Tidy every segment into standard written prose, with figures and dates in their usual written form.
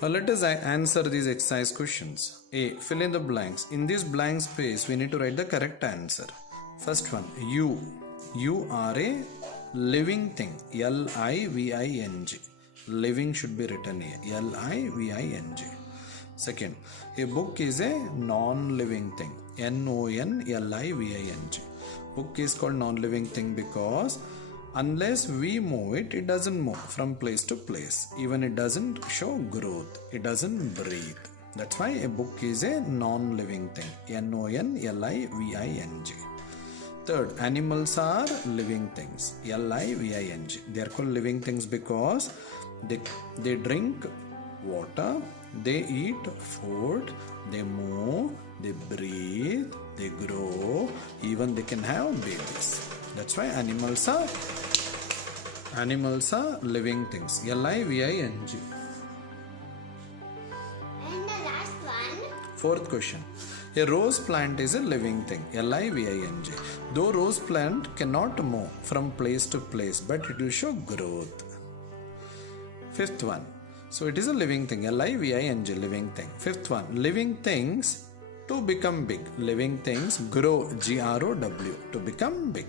Let us answer these exercise questions. A. Fill in the blanks. In this blank space, we need to write the correct answer. First one, you. You are a living thing. L-I-V-I-N-G. Living should be written here. L-I-V-I-N-G. Second, a book is a non-living thing. N-O-N-L-I-V-I-N-G. Book is called non-living thing because unless we move it, it doesn't move from place to place. Even it doesn't show growth. It doesn't breathe. That's why a book is a non-living thing. N-O-N-L-I-V-I-N-G. Third, animals are living things. L-I-V-I-N-G. They are called living things because they drink water, they eat food, they move, they breathe, they grow, even they can have babies. That's why animals are living things. L-I-V-I-N-G. And the last one. Fourth question. A rose plant is a living thing. L-I-V-I-N-G. Though rose plant cannot move from place to place, but it will show growth. Fifth one. So it is a living thing. L-I-V-I-N-G, living thing. Fifth one. Living things to become big. Living things grow. G-R-O-W. To become big.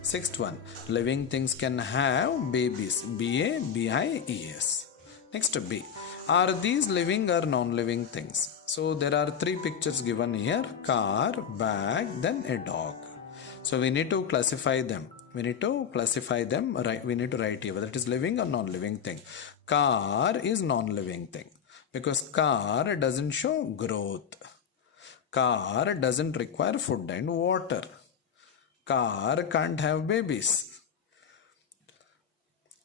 Sixth one. Living things can have babies. B-A-B-I-E-S. Next, B. Are these living or non-living things? So there are three pictures given here. Car, bag, then a dog. So we need to classify them. We need to write here whether it is living or non-living thing. Car is non-living thing because car doesn't show growth. Car doesn't require food and water. Car can't have babies.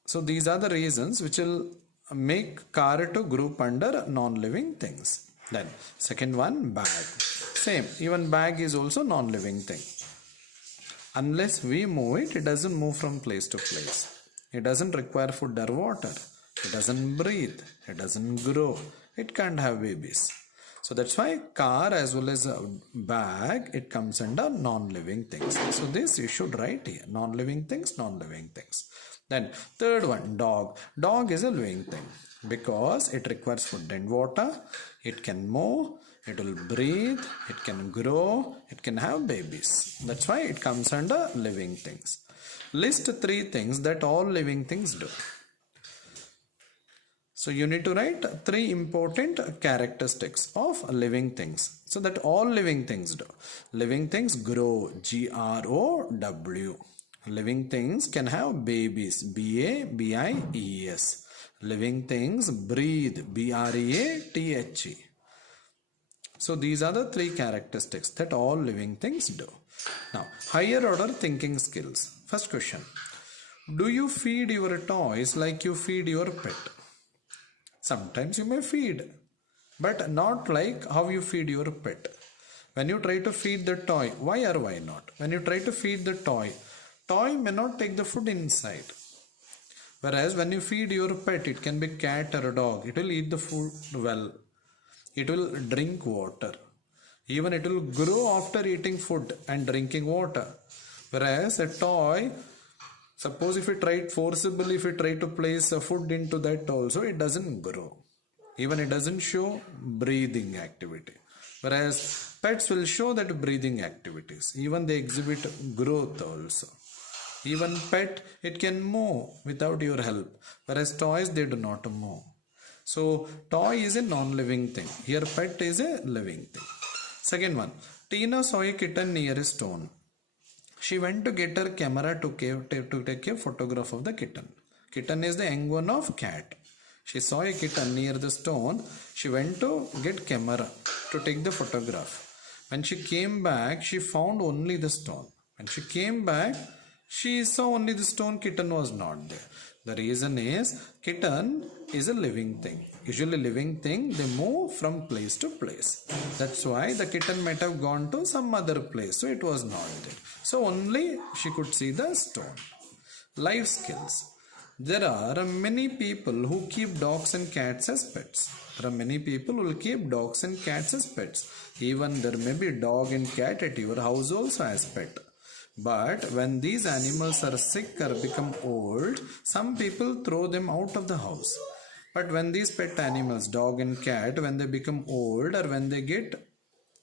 So these are the reasons which will make car to group under non-living things. Then second one, bag. Same, even bag is also non-living thing. Unless we move it, it doesn't move from place to place. It doesn't require food or water. It doesn't breathe. It doesn't grow. It can't have babies. So that's why car as well as a bag, it comes under non-living things. So this you should write here. Non-living things, non-living things. Then third one, dog. Dog is a living thing because it requires food and water. It can move. It will breathe, it can grow, it can have babies. That's why it comes under living things. List three things that all living things do. So you need to write three important characteristics of living things. So that all living things do. Living things grow, G-R-O-W. Living things can have babies, B-A-B-I-E-S. Living things breathe, B-R-E-A-T-H-E. So these are the three characteristics that all living things do. Now, higher order thinking skills. First question. Do you feed your toys like you feed your pet? Sometimes you may feed, but not like how you feed your pet. When you try to feed the toy, why or why not? When you try to feed the toy may not take the food inside. Whereas when you feed your pet, it can be cat or a dog. It will eat the food well. It will drink water. Even it will grow after eating food and drinking water. Whereas a toy, suppose if you try to place a food into that also, it doesn't grow. Even it doesn't show breathing activity. Whereas pets will show that breathing activities. Even they exhibit growth also. Even pet, it can move without your help. Whereas toys, they do not move. So, toy is a non-living thing. Here, pet is a living thing. Second one, Tina saw a kitten near a stone. She went to get her camera to take a photograph of the kitten. Kitten is the young one of cat. She saw a kitten near the stone. She went to get camera to take the photograph. When she came back, she found only the stone. When she came back, she saw only the stone. Kitten was not there. The reason is kitten is a living thing. Usually living thing, they move from place to place. That's why the kitten might have gone to some other place. So it was not there. So only she could see the stone. Life skills. There are many people who keep dogs and cats as pets. There are many people who will keep dogs and cats as pets. Even there may be dog and cat at your house also as pet. But when these animals are sick or become old, some people throw them out of the house. But when these pet animals, dog and cat, when they become old or when they get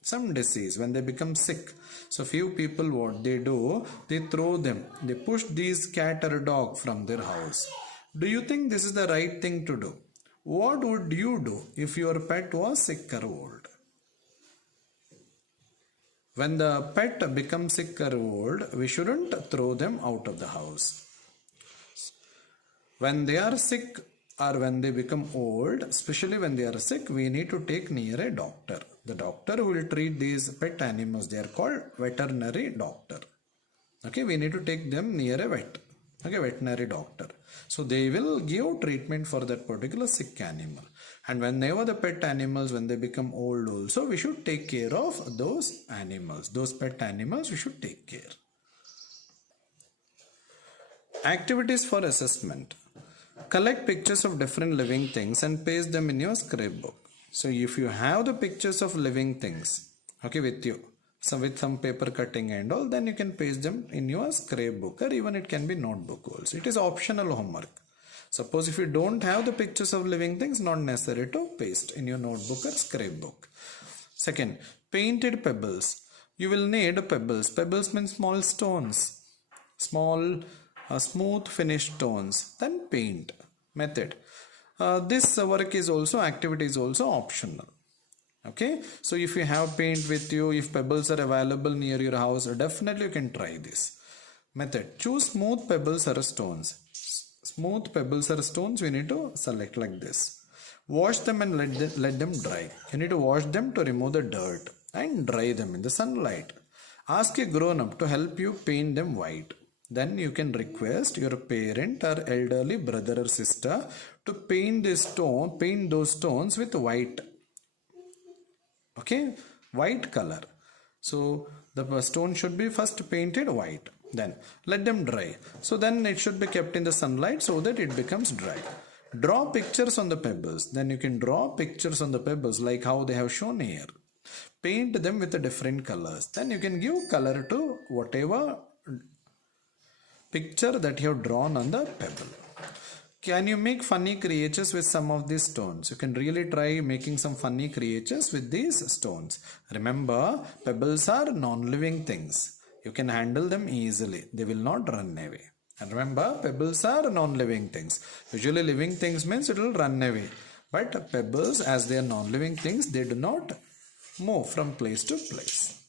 some disease, when they become sick, so few people, what they do, they throw them, they push these cat or dog from their house. Do you think this is the right thing to do? What would you do if your pet was sick or old? When the pet becomes sick or old, we shouldn't throw them out of the house. When they are sick or when they become old, especially when they are sick, we need to take near a doctor. The doctor will treat these pet animals. They are called veterinary doctor. Okay, we need to take them near a vet. Okay, veterinary doctor. So they will give treatment for that particular sick animal. And whenever the pet animals, when they become old also, we should take care of those animals. Those pet animals, we should take care. Activities for assessment. Collect pictures of different living things and paste them in your scrapbook. So if you have the pictures of living things, okay, with you, so with some paper cutting and all, then you can paste them in your scrapbook, or even it can be notebook also. It is optional homework. Suppose if you don't have the pictures of living things, not necessary to paste in your notebook or scrapbook. Second, painted pebbles. You will need pebbles. Pebbles means small stones, small smooth finished stones. Then paint method. This work is also, activity is also optional. Okay, so if you have paint with you, if pebbles are available near your house, definitely you can try this method. Choose smooth pebbles or stones. Smooth pebbles or stones we need to select like this. Wash them and let them dry. You need to wash them to remove the dirt and dry them in the sunlight. Ask a grown-up to help you paint them white. Then you can request your parent or elderly brother or sister to paint those stones with white. Okay, white color. So the stone should be first painted white. Then let them dry. So then it should be kept in the sunlight so that it becomes dry. Draw pictures on the pebbles. Then you can draw pictures on the pebbles like how they have shown here. Paint them with the different colors. Then you can give color to whatever picture that you have drawn on the pebble. Can you make funny creatures with some of these stones? You can really try making some funny creatures with these stones. Remember, pebbles are non-living things. You can handle them easily. They will not run away. And remember, pebbles are non-living things. Usually living things means it will run away. But pebbles, as they are non-living things, they do not move from place to place.